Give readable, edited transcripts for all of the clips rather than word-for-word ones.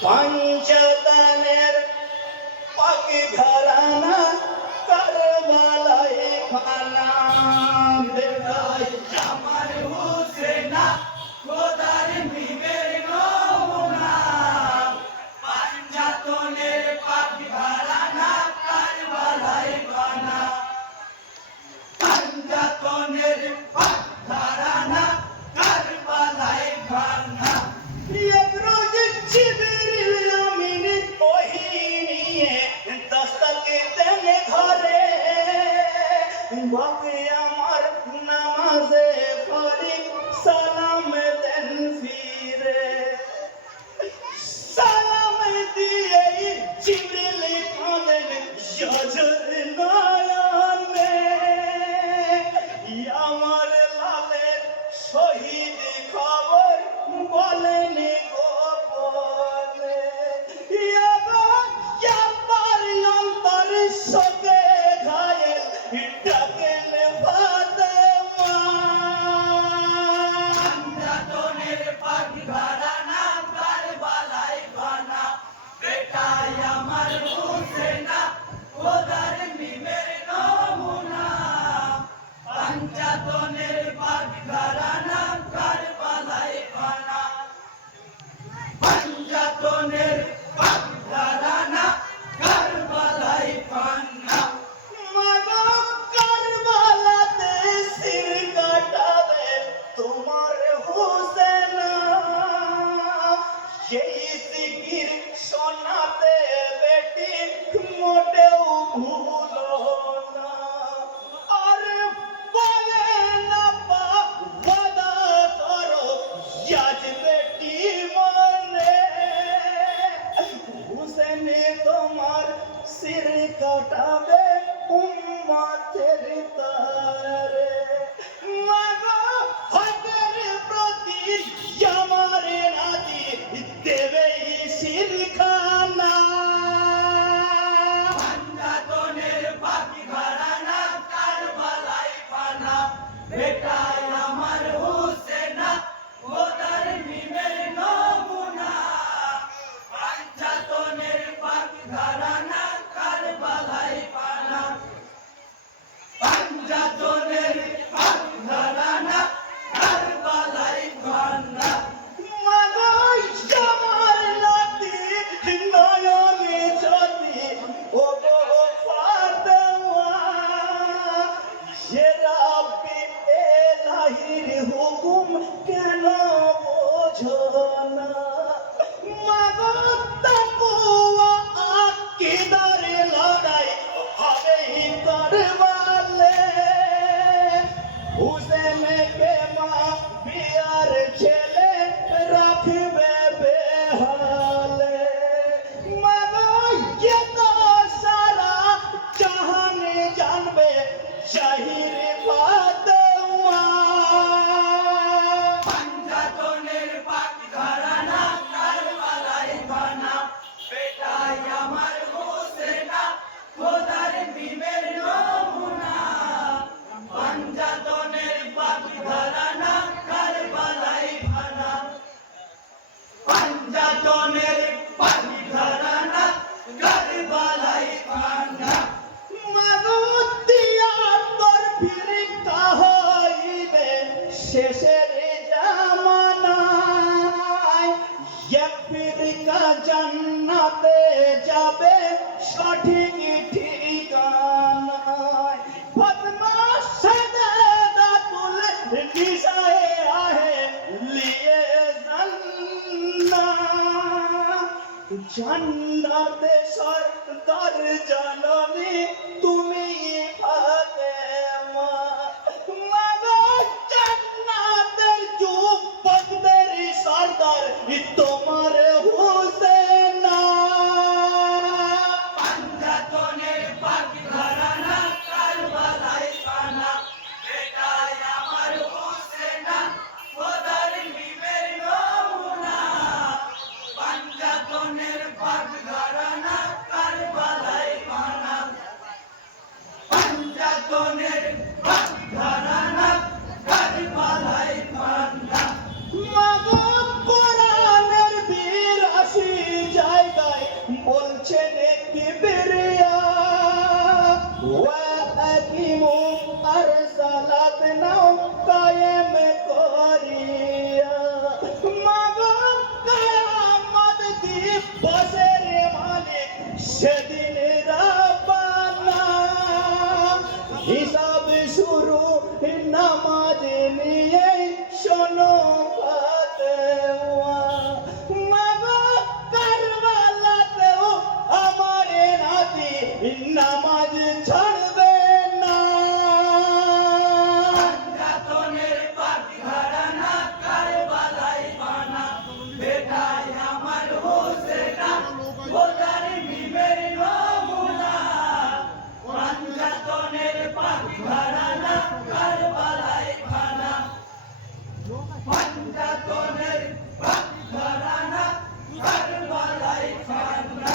पंचतनेर पाकी घराना करबलाई खाना देखाय জামাল হোসেনা খোদার মিমের নমুনা পাঞ্জাতনের পাক ঘরানা কারবালায় খানা পাঞ্জাতনের পাক ঘরানা কারবালায় খানা एक रोज जिब्रील अमीन ओहिनिए दस्तक देने घरे बाकी আমার নামাজে পড়ি সালাম দেন ফিরে সালাম দিয়ে জিব্রিল কাঁদেন সজর নয়নে আমার লালের শহীদ খবর বলেন গোপনে আমার অন্তর শোকে ঘায়েল ডাকেন ফাতেমা পাঞ্জাতনের পাক ঘরানা কারবালায় খানা বেটাই আমার হোসেনা খোদার মিমের নমুনা পাঞ্জাতনের পাক ঘরানা কারবালায় খানা পাঞ্জাতনের পাক ঘরানা কারবালায় খানা মাগো কারবালাতে সির কাটাবে তোমার হোসেন সেই জিকির শোনাতে বেটি মোটেও ভুলো না আর বলে না ওয়াদা করো আজ বেটি মনে হুসেনে তোমার সির কাটাবে উম্মতের তারে মাগো হকের প্রতি আমার নাতি দেবে সির খানা পাঞ্জাতনের পাক ঘরানা কারবালায় খানা বেটাই আমার হোসেনা খোদার মিমের নমুনা পাঞ্জাতনের পাক ঘরানা কারবালায় খানা পাঞ্জাতনের পাক ঘরানা কারবালায় খানা মাগো আমার নাতি নয়নে জ্যোতি ও গো ফাতেমা হে রাব্বি এলাহির হুকুম কেন বোঝো না মাগো তাকওয়া আকীদার লড়াই হবে করবালে হুসেনকে মা বিয়ার ছেলে রাখবে বেহালে মাগো ये तो सारा जहान जानबे জাহির ফাতেমা পাঞ্জাতনের পাক ঘরানা কারবালায় খানা বেটাই আমার হোসেনা খোদার মিমের নমুনা পাঞ্জাতনের পাক ঘরানা কারবালায় খানা পাঞ্জাতনের পাক ঘরানা কারবালায় খানা মাগো তিয়াত্তর ফিরকা হইবে শেষের জামানায় এক ফিরকা জান্নাতে যাবে সঠিক ঠিকানায় ফাতেমা সাদাতুল নিসায়ে আহে লিয়ে জান্নাত জান্নাতে সরদার জননী তুমি ফাতেমা মাগো জান্নাতের যুবকদের সরদার তোমার হোসেনা পাঞ্জাতনের পাক ঘরানা কারবালায় খানা বেটাই আমার হোসেনা খোদার মিমের নমুনা পাঞ্জাতনের পাক ঘরানা কারবালায় খানা পাঞ্জাতনের পাক ঘরানা কারবালায় খানা মাগো কোরআনের বীর আসি বসের মালিক সেদিন রাব্বানা হিসাব শুরু নামাজ নিয়ে শোনো ফাতেমা মাগো কারবালাতেও আমার নাতি নামাজ ছাড়বে না যাতনের পাক ঘরানা কারবালাই পানা বেটাই আমার হোসেনা খোদার মিমের নমুনা যাতনের পাক ঘরানা কারবালাই পানা যাতনের পাক ঘরানা কারবালাই পানা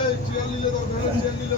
এই চেয়ার নিলে তো চেয়ার নিলে